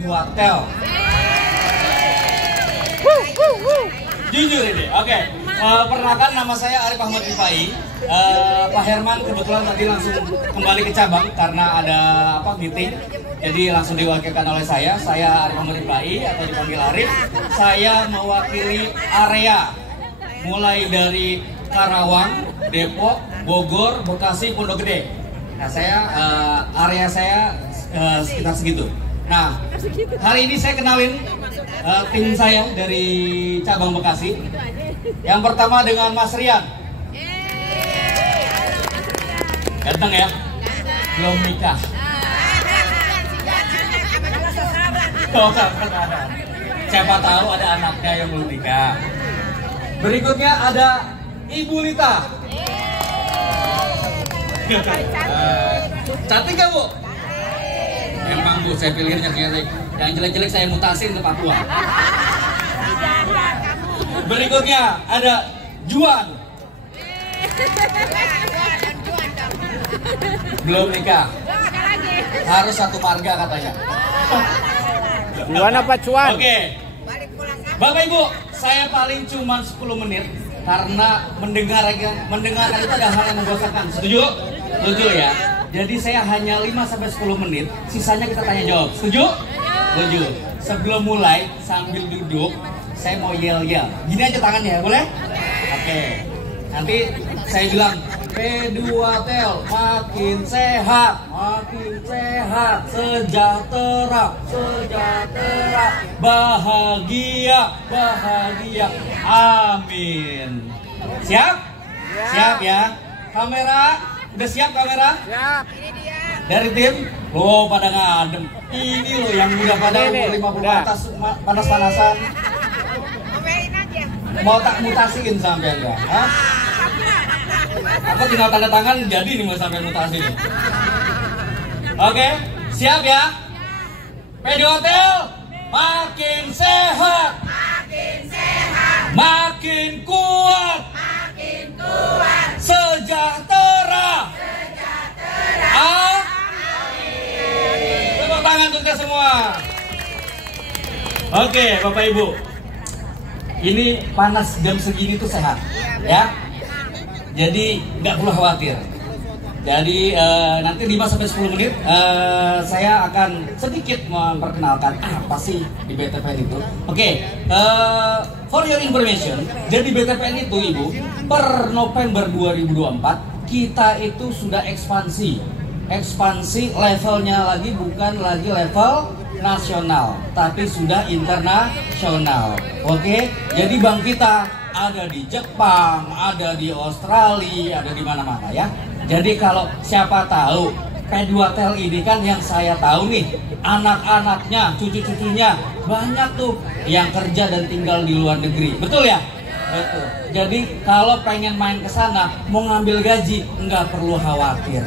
P2Tel. Jujur ini, oke. Perkenalkan, nama saya Arif Ahmad Rifai. Pak Herman kebetulan tadi langsung kembali ke cabang karena ada meeting. Jadi langsung diwakilkan oleh saya. Saya Arif Ahmad Rifai atau dipanggil Arif. Saya mewakili area mulai dari Karawang, Depok, Bogor, Bekasi, Pondok Gede. Nah, area saya sekitar segitu. Nah, hari ini saya kenalin tim saya dari cabang Bekasi. Yang pertama dengan Mas Rian. Ganteng ya? Belum nikah. Siapa tahu ada anaknya yang belum nikah. Berikutnya ada Ibu Lita. Cantik gak, Bu? Emang, Bu, saya pilihnya cantik. Yang jelek-jelek saya mutasin ke Papua. Berikutnya ada Juan. Belum nikah. Harus satu marga katanya. Juan apa Cuan? Oke. Bapak Ibu, saya paling cuma 10 menit karena mendengarkan itu ada hal yang membosankan. Setuju? Setuju ya. Jadi saya hanya 5-10 menit, sisanya kita tanya jawab. Setuju? Setuju. Sebelum mulai sambil duduk, saya mau yel-yel. Gini aja tangannya, boleh? Oke. Nanti saya bilang P2Tel makin sehat, sejahtera, bahagia. Amin. Siap? Siap ya. Kamera, udah siap kamera? Siap. Dari tim, lo pada ngadem. Ini lo yang udah pada umur 50 atas panas-panasan. Mau tak mutasiin sampai enggak? Aku tinggal tanda tangan jadi nih mau sampai mutasi nih. Oke, siap ya? P2Tel makin sehat, makin kuat, sejahtera. Tepuk tangan untuk kita semua. Oke, Bapak Ibu. Ini panas jam segini tuh sehat, ya. Jadi nggak perlu khawatir. Jadi nanti 5-10 menit saya akan sedikit memperkenalkan apa sih di BTPN itu. Oke, for your information, jadi BTPN itu Ibu, per November 2024 kita itu sudah ekspansi levelnya lagi bukan lagi level nasional, tapi sudah internasional. Oke, jadi bank kita ada di Jepang, ada di Australia, ada di mana-mana ya. Jadi kalau siapa tahu P2Tel ini kan yang saya tahu nih, anak-anaknya, cucu-cucunya banyak tuh yang kerja dan tinggal di luar negeri. Betul ya? Betul. Jadi kalau pengen main ke sana, mau ngambil gaji, nggak perlu khawatir.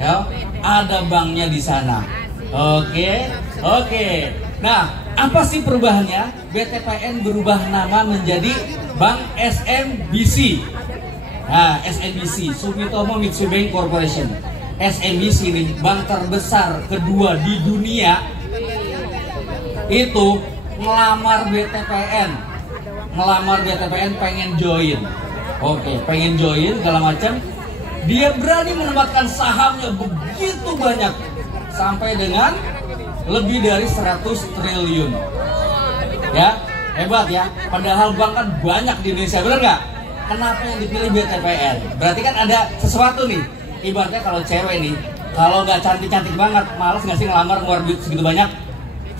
Ya, ada banknya di sana. Oke. Nah, apa sih perubahannya? BTPN berubah nama menjadi Bank SMBC. Nah, SMBC, Sumitomo Mitsui Bank Corporation. SMBC ini bank terbesar kedua di dunia. Itu ngelamar BTPN. Pengen join. Oke, pengen join segala macam. Dia berani menempatkan sahamnya begitu banyak sampai dengan lebih dari 100 triliun. Ya, hebat ya. Padahal bank kan banyak di Indonesia, benar nggak? Kenapa yang dipilih BTPN? Berarti kan ada sesuatu nih. Ibaratnya kalau cewek nih, kalau nggak cantik-cantik banget, malas nggak sih ngelamar ngeluar duit segitu banyak?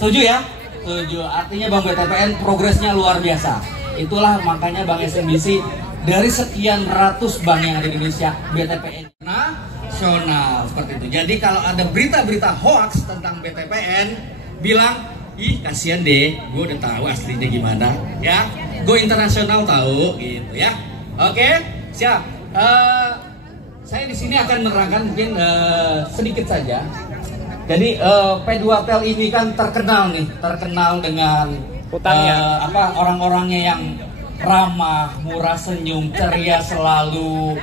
Setuju ya? Setuju. Artinya Bank BTPN progresnya luar biasa. Itulah makanya Bank SMBC dari sekian ratus bank yang ada di Indonesia, BTPN nasional seperti itu. Jadi kalau ada berita-berita hoax tentang BTPN, bilang, ih kasihan deh, gue udah tahu aslinya gimana, ya. Gue internasional tahu, gitu ya. Oke, siap. Saya di sini akan menerangkan mungkin sedikit saja. Jadi P2Tel ini kan terkenal dengan orang-orangnya yang ramah, murah senyum, ceria selalu,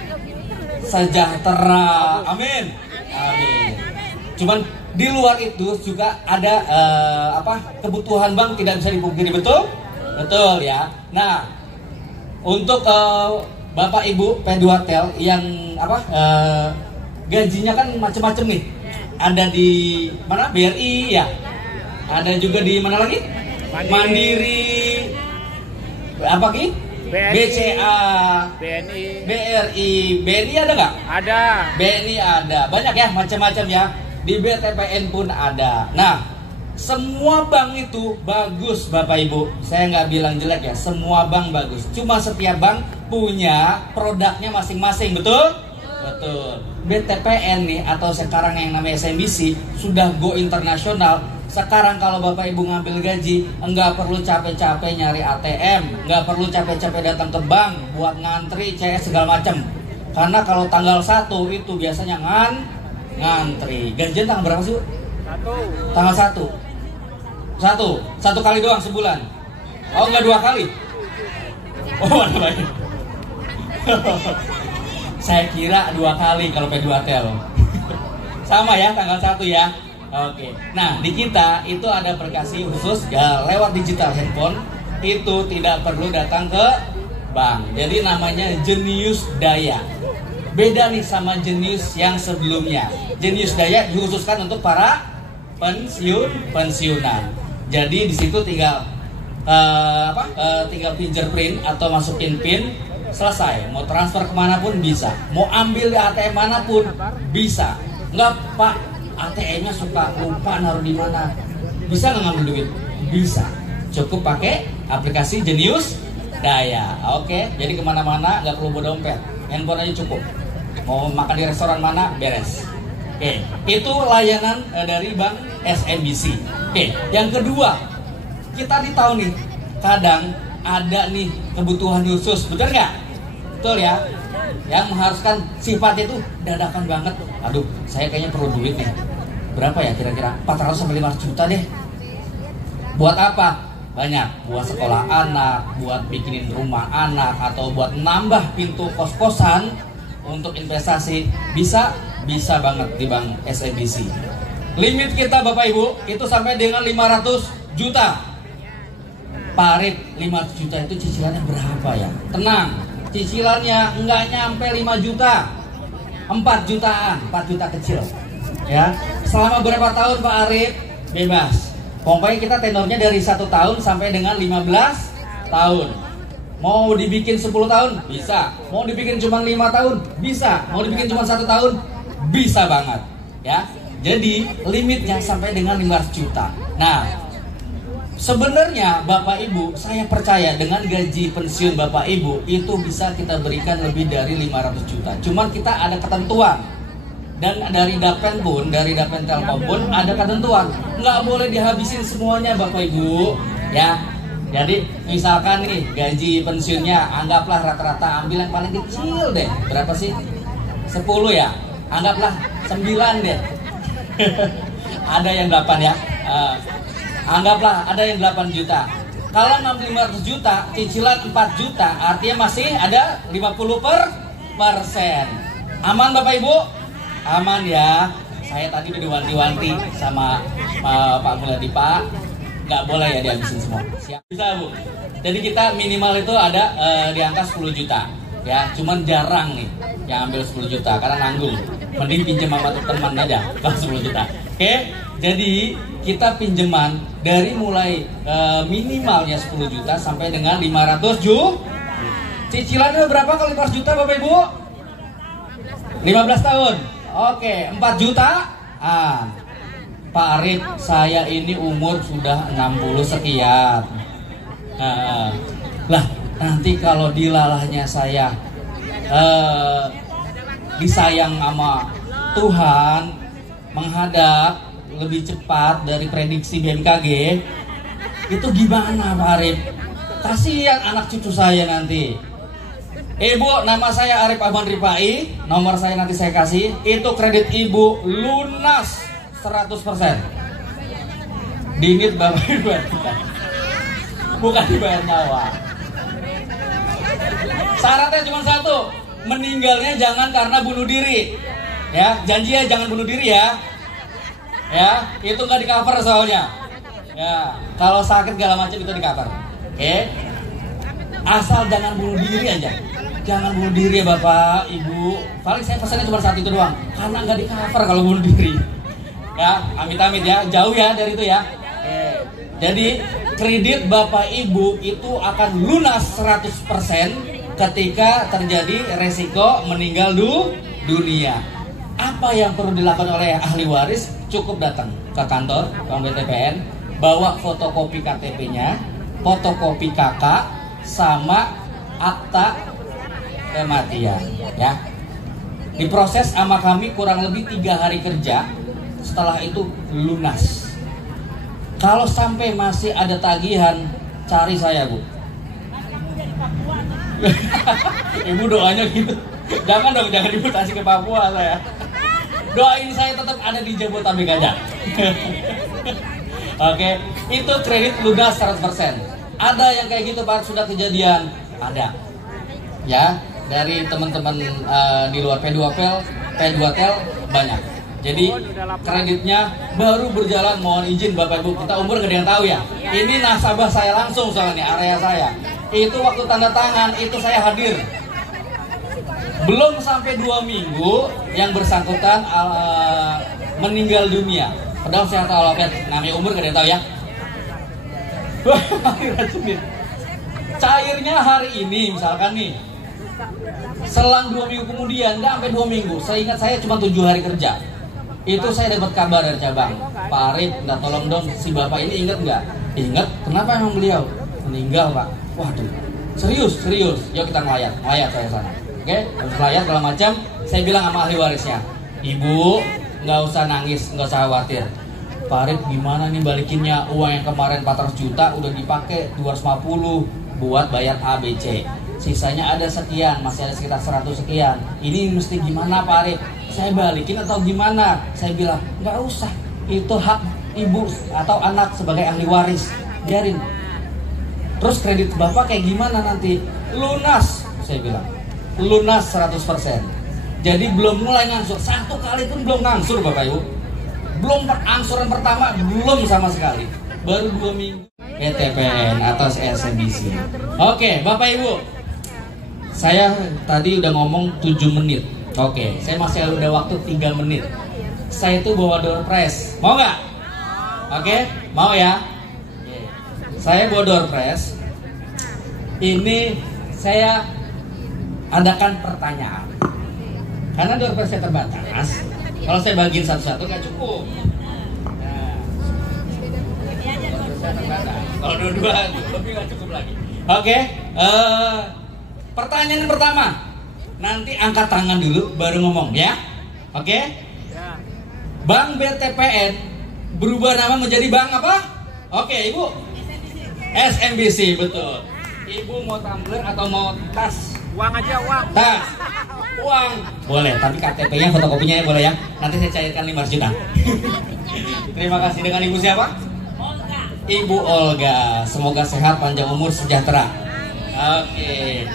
sejahtera. Amin. Cuman di luar itu juga ada kebutuhan bank tidak bisa dipungkiri, betul? Betul ya. Nah, untuk Bapak Ibu P2Tel yang gajinya kan macam-macam nih. Ada di mana? BRI ya. Ada juga di mana lagi? Mandiri. Apa Ki? BCA, BRI ada nggak? Ada. BNI ada, banyak ya, macam-macam ya. Di BTPN pun ada. Nah, semua bank itu bagus Bapak Ibu. Saya nggak bilang jelek ya, semua bank bagus. Cuma setiap bank punya produknya masing-masing, betul? Betul. BTPN nih atau sekarang yang namanya SMBC sudah go internasional. Sekarang kalau Bapak Ibu ngambil gaji, enggak perlu capek-capek nyari ATM, enggak perlu capek-capek datang ke bank buat ngantri CS segala macam. Karena kalau tanggal 1 itu biasanya ngantri. Gajian tanggal berapa sih? Tanggal 1. Satu kali doang sebulan. Oh, enggak 2 kali. Oh, ada lain. Saya kira 2 kali kalau P2Tel. Sama ya, tanggal 1 ya. Oke. Nah, di kita itu ada aplikasi khusus ya, lewat digital handphone itu tidak perlu datang ke bank. Jadi namanya Jenius Daya. Beda nih sama Jenius yang sebelumnya. Jenius Daya dikhususkan untuk para pensiunan. Jadi di situ tinggal tinggal fingerprint atau masukin PIN, selesai. Mau transfer kemana pun bisa. Mau ambil di ATM manapun bisa. Enggak Pak, ATM-nya suka lupa naruh di mana. Bisa nggak ngambil duit? Bisa. Cukup pakai aplikasi Jenius Daya. Oke, jadi kemana-mana nggak perlu bawa dompet. Handphone aja cukup. Mau makan di restoran mana, beres. Oke, itu layanan dari Bank SMBC. Oke, yang kedua, kita tahu nih, kadang ada nih kebutuhan khusus, betul nggak? Betul ya? Yang mengharuskan sifatnya itu dadakan banget. Aduh, saya kayaknya perlu duit nih. Berapa ya kira-kira? 400 sampai 500 juta deh. Buat apa? Banyak. Buat sekolah anak, buat bikinin rumah anak, atau buat nambah pintu kos-kosan untuk investasi. Bisa banget di Bank SMBC. Limit kita Bapak Ibu itu sampai dengan 500 juta. Pak Arif, 500 juta itu cicilannya berapa ya? Tenang. Cicilannya nggak nyampe 5 juta, 4 jutaan, 4 juta kecil ya. Selama berapa tahun Pak Arif? Bebas. Pokoknya kita tenornya dari 1 tahun sampai dengan 15 tahun. Mau dibikin 10 tahun? Bisa. Mau dibikin cuma 5 tahun? Bisa. Mau dibikin cuma 1 tahun? Bisa banget ya. Jadi limitnya sampai dengan 500 juta. Nah, sebenarnya Bapak Ibu, saya percaya dengan gaji pensiun Bapak Ibu itu bisa kita berikan lebih dari 500 juta. Cuman kita ada ketentuan. Dan dari Dapen pun, dari Dapen Telkom pun ada ketentuan. Nggak boleh dihabisin semuanya Bapak Ibu ya. Jadi misalkan nih gaji pensiunnya anggaplah rata-rata ambil yang paling kecil deh. Berapa sih? 10 ya. Anggaplah 9 deh. Ada yang 8 ya. Anggaplah ada yang 8 juta. Kalau 500 juta, cicilan 4 juta, artinya masih ada 50%. Aman Bapak Ibu? Aman ya. Saya tadi udah diwanti-wanti sama Pak Muladi, Pak, nggak boleh ya dihabisin semua. Siap. Bisa Bu. Jadi kita minimal itu ada di angka 10 juta. Ya, cuman jarang nih yang ambil 10 juta karena nanggung. Mending pinjam sama teman aja kalau 10 juta. Oke, jadi kita pinjaman dari mulai minimalnya 10 juta sampai dengan 500 juta. Cicilannya berapa kalau 500 juta Bapak Ibu? 15 tahun. Oke, 4 juta. Pak Arif, saya ini umur sudah 60 sekian. Lah, nanti kalau dilalahnya saya disayang sama Tuhan, menghadap lebih cepat dari prediksi BMKG, itu gimana Pak Arif? Kasihan anak cucu saya nanti. Ibu, nama saya Arif Ahmad Rifai, nomor saya nanti saya kasih. Itu kredit Ibu lunas 100%. Dingin Bapak Ibu, bukan dibayar nyawa. Syaratnya cuma satu, meninggalnya jangan karena bunuh diri. Ya, janji ya jangan bunuh diri ya. Ya, itu nggak di cover soalnya. Ya, kalau sakit segala macam itu di cover. Oke. Asal jangan bunuh diri aja. Jangan bunuh diri ya Bapak, Ibu. Paling saya pesannya cuma satu itu doang. Karena nggak di cover kalau bunuh diri. Ya, amit-amit ya, jauh ya dari itu ya. Oke. Jadi kredit Bapak Ibu itu akan lunas 100% ketika terjadi resiko meninggal dunia. Apa yang perlu dilakukan oleh ahli waris? Cukup datang ke kantor Bank BTPN, bawa fotokopi KTP-nya, fotokopi KK, sama akta kematian. Ya, diproses sama kami kurang lebih 3 hari kerja. Setelah itu lunas. Kalau sampai masih ada tagihan, cari saya, Bu. Ibu doanya gitu. Jangan dong, jangan dimutasi ke Papua saya. Doain saya tetap ada di Jabodetabek aja. Oke, itu kredit lunas 100%. Ada yang kayak gitu Pak, sudah kejadian? Ada. Ya, dari teman-teman di luar P2Tel banyak. Jadi kreditnya baru berjalan, mohon izin Bapak Ibu, kita umur gak ada yang tahu ya. Ini nasabah saya langsung soalnya, area saya. Itu waktu tanda tangan, itu saya hadir. Belum sampai 2 minggu yang bersangkutan meninggal dunia. Padahal sehat walafiat, namanya umur gak ada yang tahu ya. Cairnya hari ini misalkan nih, selang 2 minggu kemudian, nggak sampai 2 minggu. Saya ingat saya cuma 7 hari kerja. Itu saya dapat kabar dari cabang, Pak Arif, nggak tolong dong si bapak ini ingat nggak? Ingat. Kenapa emang beliau meninggal Pak? Waduh, serius. Yuk kita ngelayat saya sana. Oke, habis ngelayat segala macam. Saya bilang sama ahli warisnya, Ibu nggak usah nangis, nggak usah khawatir. Pak Arif gimana nih balikinnya? Uang yang kemarin 400 juta udah dipakai 250 buat bayar ABC. Sisanya ada sekian, masih ada sekitar 100 sekian. Ini mesti gimana Pak Arif? Saya balikin atau gimana? Saya bilang, nggak usah. Itu hak ibu atau anak sebagai ahli waris. Biarin. Terus kredit Bapak kayak gimana nanti? Lunas, saya bilang. Lunas 100%. Jadi belum mulai ngangsur. 1 kali pun belum ngangsur Bapak Ibu. Belum angsuran pertama, belum sama sekali. Baru 2 minggu. BTPN atas SMBC. Oke, Bapak Ibu. Saya tadi udah ngomong 7 menit. Oke, saya masih ada waktu 3 menit. Saya itu bawa door prize. Mau nggak? Oke, mau ya? Saya bawa door prize. Ini saya adakan pertanyaan. Karena door prize saya terbatas. Kalau saya bagiin satu-satu nggak cukup. Nah, kalau dua-dua lebih nggak cukup lagi. Oke, pertanyaan yang pertama. Nanti angkat tangan dulu baru ngomong ya. Oke? Bank BTPN berubah nama menjadi bank apa? Oke, Ibu. SMBC, betul. Ibu mau tumbler atau mau tas? Uang aja, uang. Tas. Uang. Boleh, tapi KTP-nya fotokopinya ya boleh ya. Nanti saya cairkan 500 juta. Terima kasih. Dengan Ibu siapa? Olga. Ibu Olga. Semoga sehat, panjang umur, sejahtera. Oke.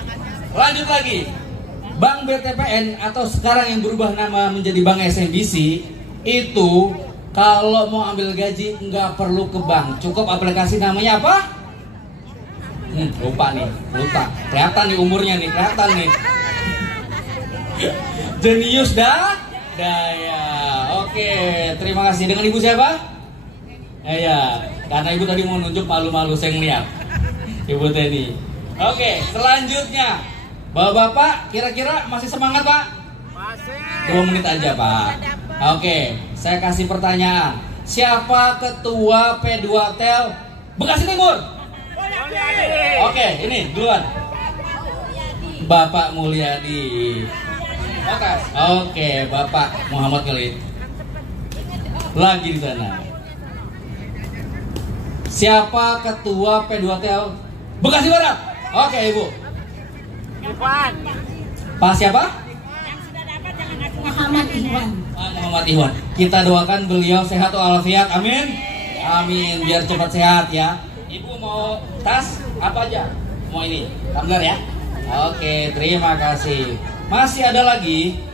Lanjut lagi. Bank BTPN atau sekarang yang berubah nama menjadi Bank SMBC itu kalau mau ambil gaji nggak perlu ke bank, cukup aplikasi namanya apa? Lupa. Kelihatan nih umurnya nih, kelihatan nih. Jenius Daya. Oke, terima kasih. Dengan Ibu siapa? Ya, karena Ibu tadi mau nunjuk malu-malu saya ngeliat. Ibu Teni. Oke, selanjutnya. Bapak-bapak, kira-kira masih semangat Pak? Masih. 2 menit aja Pak. Oke, saya kasih pertanyaan. Siapa ketua P2Tel Bekasi Timur? Oke, ini duluan. Bapak Mulyadi. Oke, Bapak Muhammad Khalid. Lagi di sana. Siapa ketua P2Tel Bekasi Barat? Oke, Ibu. Pak siapa? Muhammad Iwan. Muhammad Iwan. Kita doakan beliau sehat walafiat. Amin. Amin. Biar cepat sehat ya. Ibu mau tas apa aja? Mau ini tumbler ya? Oke, terima kasih. Masih ada lagi.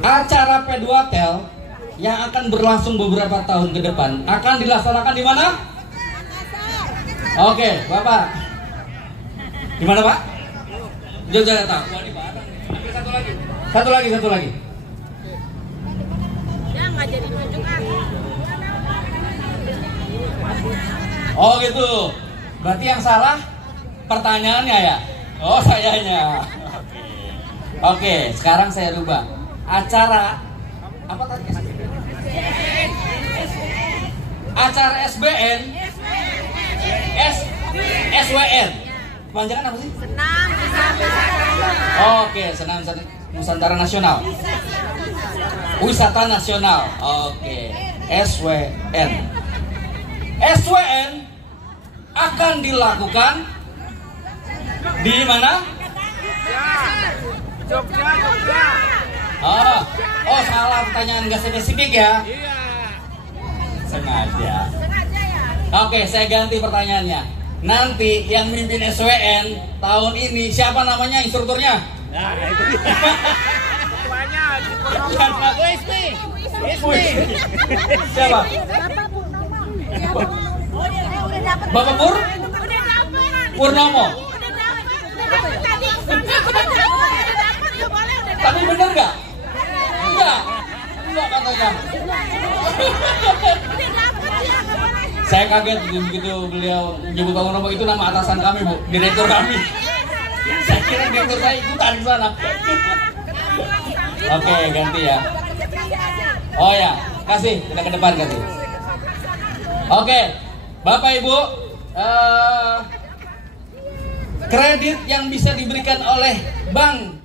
Acara P2Tel yang akan berlangsung beberapa tahun ke depan akan dilaksanakan di mana? Oke, Bapak. Di mana, Pak? Jakarta. Ambil satu lagi. Satu lagi. Ya nggak jadi nunjuk ah. Oh gitu. Berarti yang salah pertanyaannya ya? Oh sayanya. Oke, sekarang saya rubah. Acara apa tadi? Acara SBN SWN. Panjangan apa sih? Senam Oke, Senam Nusantara Nasional. Wisata Nasional. Oke, SWN. SWN akan dilakukan di mana? Jogja. Oh salah, pertanyaan nggak spesifik ya? Iya. Sengaja. ya. Oke, saya ganti pertanyaannya. Nanti yang mimpin SWN tahun ini siapa namanya instrukturnya? Nah, itu dia. Ketuanya Siapa? Bapak Pur? Purnomo. Tapi bener nggak? Enggak katanya. Saya kaget begitu beliau menyebut Pak Purnomo, itu nama atasan kami, Bu, direktur kami. Saya kira direktur saya ikutan di sana. Oke, ganti ya. Oh ya, kasih, kita ke depan kasih. Oke, Bapak Ibu, kredit yang bisa diberikan oleh bank